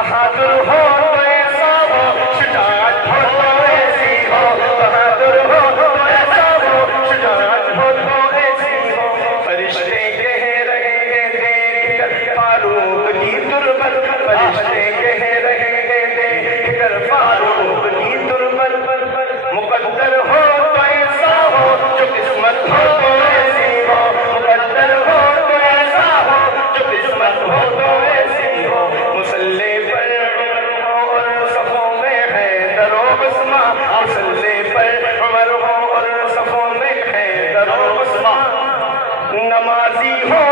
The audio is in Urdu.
بہادر ہو تو ایسا ہو، شجاعت ہو تو ایسی ہو، بہادر ہو تو ایسا ہو، شجاعت ہو تو ایسی ہو۔ فرشتے کہہ رہے ہیں دیکھ کر فاروق کی تربت، فرشتے کہہ رہے ہیں دیکھ کر فاروق کی تربت، مقدر ہو تو ایسا ہو، جو قسمت ہو تو ایسی ہو، مقدر ہو تو ایسا ہو، جو قسمت ہو تو ایسی ہو۔ مسلح پر عمر ہو اور صفوں میں حیدر و عثمان، مسلح پر عمر ہو اور صفوں میں حیدر و عثمان، نمازی ہو